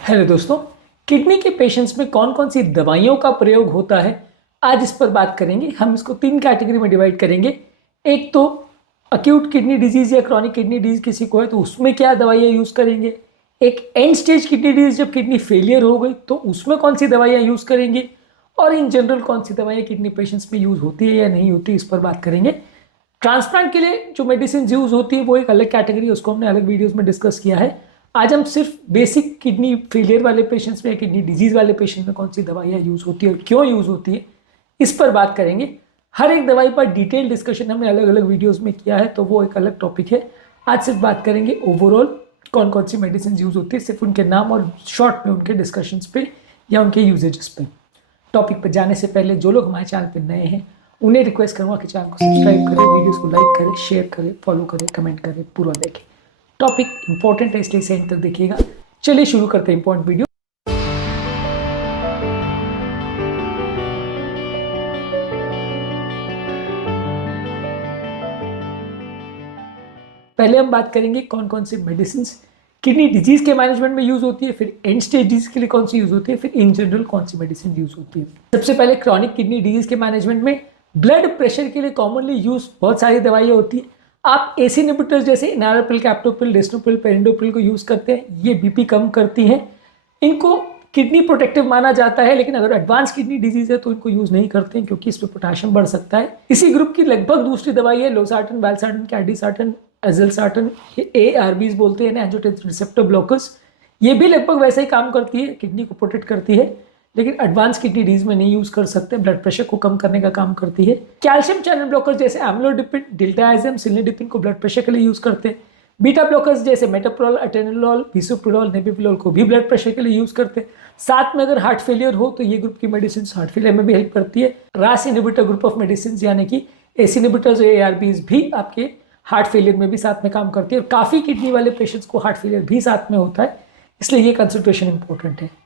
Hello दोस्तों, kidney के patients में कौन कौन सी दवाइयों का प्रयोग होता है, आज इस पर बात करेंगे। हम इसको 3 कैटेगरी में डिवाइड करेंगे। एक तो अक्यूट किडनी डिजीज़ या क्रॉनिक किडनी डिजीज़ किसी को है तो उसमें क्या दवाइयाँ यूज़ करेंगे। एक एंड स्टेज किडनी डिजीज़ जब किडनी फेलियर हो गई तो उसमें कौन सी दवाइयाँ यूज़ करेंगे, और इन जनरल कौन सी दवाइयाँ किडनी पेशेंट्स में यूज़ होती है या नहीं होती, इस पर बात करेंगे। ट्रांसप्लांट के लिए जो मेडिसिन यूज़ होती है वो एक अलग कैटेगरी है, उसको हमने अलग वीडियोज़ में डिस्कस किया है। आज हम सिर्फ बेसिक किडनी फेलियर वाले पेशेंट्स में या किडनी डिजीज़ वाले पेशेंट में कौन सी दवाइयाँ यूज़ होती है और क्यों यूज़ होती है, इस पर बात करेंगे। हर एक दवाई पर डिटेल डिस्कशन हमने अलग अलग वीडियोज़ में किया है, तो वो एक अलग टॉपिक है। आज सिर्फ बात करेंगे ओवरऑल कौन कौन सी मेडिसिन यूज़ होती है, सिर्फ उनके नाम और शॉर्ट में उनके डिस्कशंस पे या उनके यूजेजेस पे। टॉपिक पर जाने से पहले जो लोग हमारे चैनल पर नए हैं उन्हें रिक्वेस्ट करूँगा कि चैनल को सब्सक्राइब करें, वीडियोस को लाइक करें, शेयर करें, फॉलो करें, कमेंट करें, पूरा देखें। टॉपिक इंपॉर्टेंट है इसलिए एंड तक देखिएगा। चलिए शुरू करते हैं इंपॉर्टेंट वीडियो। पहले हम बात करेंगे कौन कौन सी मेडिसिन किडनी डिजीज के मैनेजमेंट में यूज होती है, फिर एंड स्टेज डिजीज के लिए कौन सी यूज होती है, फिर इन जनरल कौन सी मेडिसिन यूज होती है। सबसे पहले क्रॉनिक किडनी डिजीज के मैनेजमेंट में ब्लड प्रेशर के लिए कॉमनली यूज बहुत सारी दवाइयाँ होती है। आप एसी इनहिबिटर्स जैसे इनारोपिल, कैप्टोपिल, डेस्टोपिल, पेरिंडोपिल को यूज करते हैं, ये बीपी कम करती हैं। इनको किडनी प्रोटेक्टिव माना जाता है, लेकिन अगर एडवांस किडनी डिजीज है तो इनको यूज नहीं करते हैं क्योंकि इसमें पोटेशियम बढ़ सकता है। इसी ग्रुप की लगभग दूसरी दवाई है लोसार्टन, वैल्सार्टन, कैडिसार्टन, एजल्सार्टन, ARBs बोलते हैं, एंजियोटेंसिन रिसेप्टर ब्लॉकर्स। ये भी लगभग वैसे ही काम करती है, किडनी को प्रोटेक्ट करती है, लेकिन एडवांस किडनी डिजीज में नहीं यूज कर सकते। ब्लड प्रेशर को कम करने का काम करती है। कैल्शियम चैनल ब्लॉकर्स जैसे एम्लोडिपिन, डिल्टाइजम, सिलिडिपिन को ब्लड प्रेशर के लिए यूज करते हैं। बीटा ब्लॉकर्स जैसे मेटाप्रोल, अटेनोल, बिसोप्रोल, नेबिप्रोल को भी ब्लड प्रेशर के लिए यूज करते हैं। साथ में अगर हार्ट फेलियर हो तो ये ग्रुप की मेडिसिन हार्ट फेलियर में भी हेल्प करती है। रास इनहिबिटर ग्रुप ऑफ मेडिसिन यानी कि एसी इनहिबिटर्स, ARBs भी आपके हार्ट फेलियर में भी साथ में काम करती है, और काफ़ी किडनी वाले पेशेंट्स को हार्ट फेलियर भी साथ में होता है, इसलिए ये कंसंट्रेशन इंपॉर्टेंट है।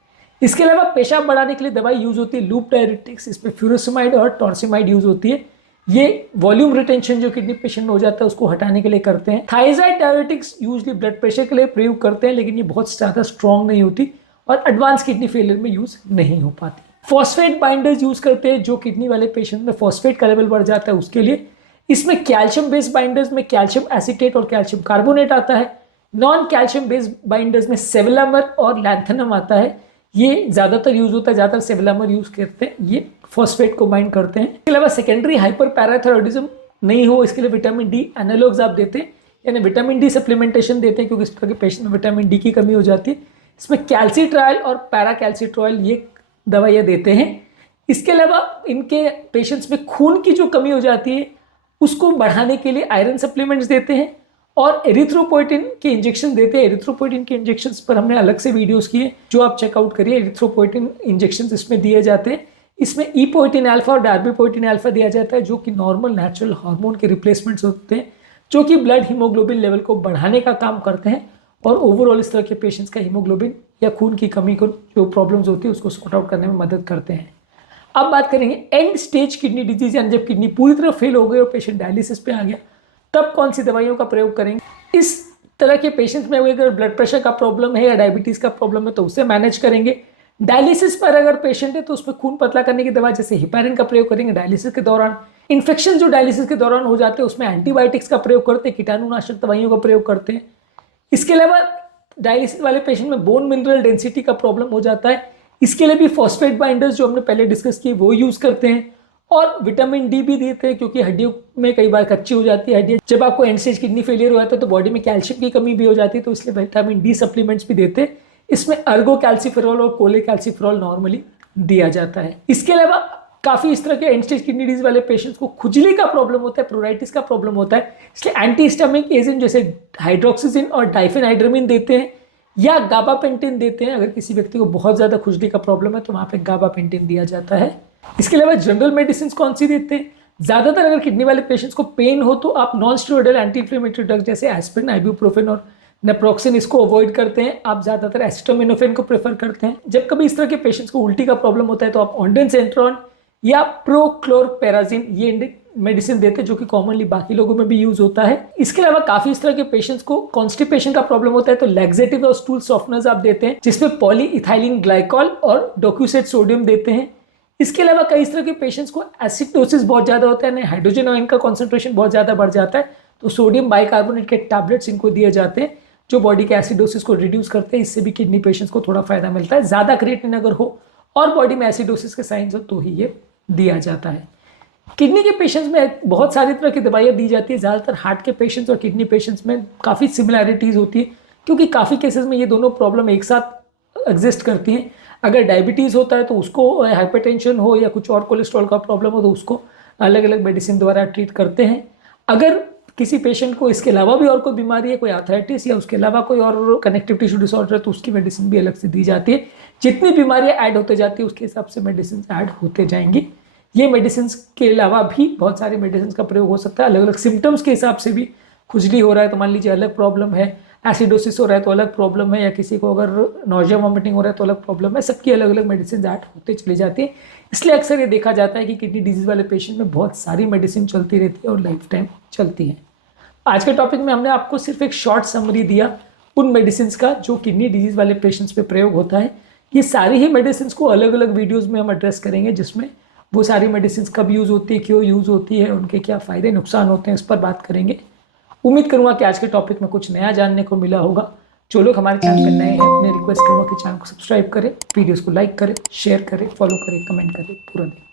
इसके अलावा पेशाब बढ़ाने के लिए दवाई यूज होती है लूप डायरेटिक्स, इसमें फ्यूरोसिमाइड और टॉर्सिमाइड यूज होती है। ये वॉल्यूम रिटेंशन जो किडनी पेशेंट में हो जाता है उसको हटाने के लिए करते हैं। Thiazide diuretics usually blood pressure के लिए प्रयोग करते हैं, लेकिन ये बहुत ज़्यादा स्ट्रॉन्ग नहीं होती और एडवांस किडनी फेलियर में यूज नहीं हो पाती। फॉस्फेट बाइंडर्स यूज करते हैं जो किडनी वाले पेशेंट में फॉस्फेट का लेवल बढ़ जाता है उसके लिए। इसमें कैल्शियम बेस्ड बाइंडर्स में कैल्शियम एसिटेट और कैल्शियम कार्बोनेट आता है। नॉन कैल्शियम बेस्ड बाइंडर्स में सेवलामर और लैंथेनम आता है, ये ज़्यादातर यूज होता है, ज़्यादातर सेवलामर यूज करते हैं, ये फॉस्फेट को बाइंड करते हैं। इसके अलावा सेकेंडरी हाइपर पैराथायरॉयडिज्म नहीं हो इसके लिए विटामिन डी एनालॉग्स आप देते हैं, यानी विटामिन डी सप्लीमेंटेशन देते हैं, क्योंकि इस तरह के पेशेंट में विटामिन डी की कमी हो जाती है। इसमें कैल्सिट्रायल और पैराकैल्सिट्रायल ये दवाइयाँ देते हैं। इसके अलावा इनके पेशेंट्स में खून की जो कमी हो जाती है उसको बढ़ाने के लिए आयरन सप्लीमेंट्स देते हैं और एरिथ्रोपोइटिन के इंजेक्शन देते हैं। एरिथ्रोपोइटिन के इंजेक्शंस पर हमने अलग से वीडियोस किए, जो आप चेकआउट करिए। एरिथ्रोपोइटिन इंजेक्शंस इसमें दिए जाते हैं। इसमें ईपोइटिन अल्फा और डार्बीपोइटिन अल्फा दिया जाता है, जो कि नॉर्मल नेचुरल हार्मोन के रिप्लेसमेंट्स होते हैं, जो कि ब्लड हीमोग्लोबिन लेवल को बढ़ाने का काम करते हैं और ओवरऑल इस तरह के पेशेंट्स का हीमोग्लोबिन या खून की कमी को जो प्रॉब्लम्स होती है उसको सॉर्ट आउट करने में मदद करते हैं। अब बात करेंगे एंड स्टेज किडनी डिजीज, यानी जब किडनी पूरी तरह फेल हो गई और पेशेंट डायलिसिस पे आ गया, तब कौन सी दवाइयों का प्रयोग करेंगे। इस तरह के पेशेंट्स में अगर ब्लड प्रेशर का प्रॉब्लम है या डायबिटीज़ का प्रॉब्लम है तो उसे मैनेज करेंगे। डायलिसिस पर अगर पेशेंट है तो उसमें खून पतला करने की दवा जैसे हिपैरिन का प्रयोग करेंगे डायलिसिस के दौरान। इन्फेक्शन जो डायलिसिस के दौरान हो जाते हैं उसमें एंटीबायोटिक्स का प्रयोग करते हैं, कीटाणुनाशक दवाइयों का प्रयोग करते हैं। इसके अलावा डायलिसिस वाले पेशेंट में बोन मिनरल डेंसिटी का प्रॉब्लम हो जाता है, इसके लिए भी फॉस्फेट बाइंडर्स जो हमने पहले डिस्कस किए वो यूज करते हैं, और विटामिन डी भी देते हैं क्योंकि हड्डियों में कई बार कच्ची हो जाती है हड्डियाँ। जब आपको एंड स्टेज किडनी फेलियर हो जाता है तो बॉडी में कैल्शियम की कमी भी हो जाती है, तो इसलिए विटामिन डी सप्लीमेंट्स भी देते हैं। इसमें अर्गो कैल्सिफेरॉल और कोले कैल्सिफेरॉल नॉर्मली दिया जाता है। इसके अलावा काफ़ी इस तरह के एंड स्टेज किडनी डिजीज वाले पेशेंट्स को खुजली का प्रॉब्लम होता है, प्रोराइटिस का प्रॉब्लम होता है, इसलिए एंटीहिस्टामिक एजेंट जैसे हाइड्रोक्सिजिन और डाइफेनाइड्रामिन देते हैं या गाबापेंटिन देते हैं। अगर किसी व्यक्ति को बहुत ज़्यादा खुजली का प्रॉब्लम है तो वहाँ पे गाबापेंटिन दिया जाता है। इसके अलावा जनरल मेडिसिन कौन सी देते हैं, ज़्यादातर अगर किडनी वाले पेशेंट्स को पेन हो तो आप non steroidal anti inflammatory drugs जैसे एस्पिरिन, आइबुप्रोफेन और नेप्रोक्सिन इसको अवॉइड करते हैं। आप ज़्यादातर एसिटामिनोफेन को प्रेफर करते हैं। जब कभी इस तरह के पेशेंट्स को उल्टी का प्रॉब्लम होता है तो आप ऑन्डेंसेंट्रॉन या प्रोक्लोरपेराजिन ये मेडिसिन देते हैं जो कि कॉमनली बाकी लोगों में भी यूज होता है। इसके अलावा काफी इस तरह के पेशेंट्स को कॉन्स्टिपेशन का प्रॉब्लम होता है तो लैक्सेटिव और स्टूल सॉफ्टनर्स आप देते हैं जिसमें पॉलीइथाइलिन ग्लाइकॉल और डोक्यूसेट सोडियम देते हैं। इसके अलावा कई इस तरह के पेशेंट्स को एसिडोसिस बहुत ज्यादा होता है, हाइड्रोजन आयन का कॉन्सेंट्रेशन बहुत ज्यादा बढ़ जाता है तो सोडियम बाइकार्बोनेट के टैबलेट्स इनको दिए जाते हैं जो बॉडी के एसिडोसिस को रिड्यूस करते हैं। इससे भी किडनी पेशेंट्स को थोड़ा फायदा मिलता है। ज्यादा क्रिएटिनिन अगर हो और बॉडी में एसिडोसिस के साइंस हो तो ही ये दिया जाता है। किडनी के पेशेंट्स में बहुत सारी तरह की दवाइयाँ दी जाती है। ज़्यादातर हार्ट के पेशेंट्स और किडनी पेशेंट्स में काफ़ी सिमिलैरिटीज़ होती है क्योंकि काफ़ी केसेस में ये दोनों प्रॉब्लम एक साथ एग्जिस्ट करती हैं। अगर डायबिटीज़ होता है तो उसको, हाइपरटेंशन हो या कुछ और कोलेस्ट्रॉल का प्रॉब्लम हो तो उसको अलग अलग मेडिसिन द्वारा ट्रीट करते हैं। अगर किसी पेशेंट को इसके अलावा भी और कोई बीमारी है, कोई आर्थराइटिस या उसके अलावा कोई और कनेक्टिव टिश्यू डिसऑर्डर है तो उसकी मेडिसिन भी अलग से दी जाती है। जितनी बीमारियां ऐड होते जाती है उसके हिसाब से मेडिसिन ऐड होते जाएंगी। ये मेडिसिन के अलावा भी बहुत सारे मेडिसिन का प्रयोग हो सकता है अलग अलग सिम्टम्स के हिसाब से भी। खुजली हो रहा है तो मान लीजिए अलग प्रॉब्लम है, एसिडोसिस हो रहा है तो अलग प्रॉब्लम है, या किसी को अगर नॉजिया वॉमिटिंग हो रहा है तो अलग प्रॉब्लम है। सबकी अलग अलग मेडिसिन ऐड होते चली जाती है। इसलिए अक्सर ये देखा जाता है कि किडनी डिजीज वाले पेशेंट में बहुत सारी मेडिसिन चलती रहती है और लाइफ टाइम चलती है। आज के टॉपिक में हमने आपको सिर्फ एक शॉर्ट समरी दिया उन मेडिसिन का जो किडनी डिजीज वाले पेशेंट्स पे प्रयोग होता है। ये सारी ही मेडिसिन को अलग अलग वीडियोस में हम एड्रेस करेंगे जिसमें वो सारी मेडिसिन कब यूज़ होती है, क्यों यूज़ होती है, उनके क्या फ़ायदे नुकसान होते हैं, इस पर बात करेंगे। उम्मीद करूँगा कि आज के टॉपिक में कुछ नया जानने को मिला होगा। जो लोग हमारे चैनल पर नए हैं मैं रिक्वेस्ट करूँगा कि चैनल को सब्सक्राइब करें, वीडियोज़ को लाइक करें, शेयर करें, फॉलो करें, कमेंट करें, पूरा देखें।